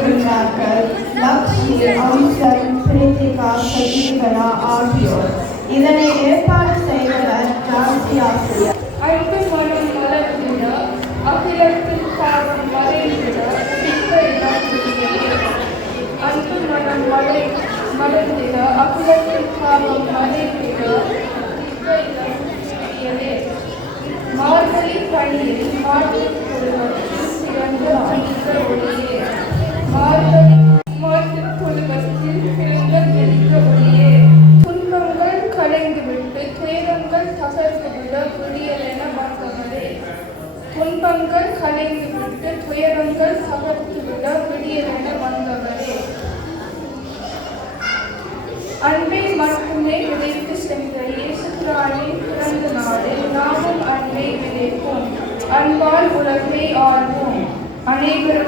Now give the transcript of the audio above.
இருந்தார்கள். லக்ஷ்மி, அம்சன், பிரீத்திகா, சஜீவனா ஆகியோர். இதனை ஏற்பாடு செய்தவர் ஜான்சி ஆசிரியர். அன்பு மனம் மலர்ந்திட அகிலத்தில் பாவம் மறைந்திட அன்பு மனம் மலர்ந்திட அகிலத்தில் பாவம் மறைந்திட மார்கழி பணியில் மாற்றிக் கொள்வதில் சிறந்த அணிந்த ஒளியே மாற்றிக் கொள்வதில் சிறந்த பெரிய ஒளியே துன்பங்கள் கலைந்துவிட்டு துயரங்கள் தகர்ந்துவிட விடியலென வந்தவரே துன்பங்கள் கலைந்துவிட்டு துயரங்கள் தகர்த்துவிட விடியலென வந்தவரே அன்பை மட்டுமே விதைத்து சென்ற இயேசுராணின் பிறந்த நாளில் நாமும் அன்பை விதைப்போம். அன்பால் உலகை ஆள்வோம். அனைவரும்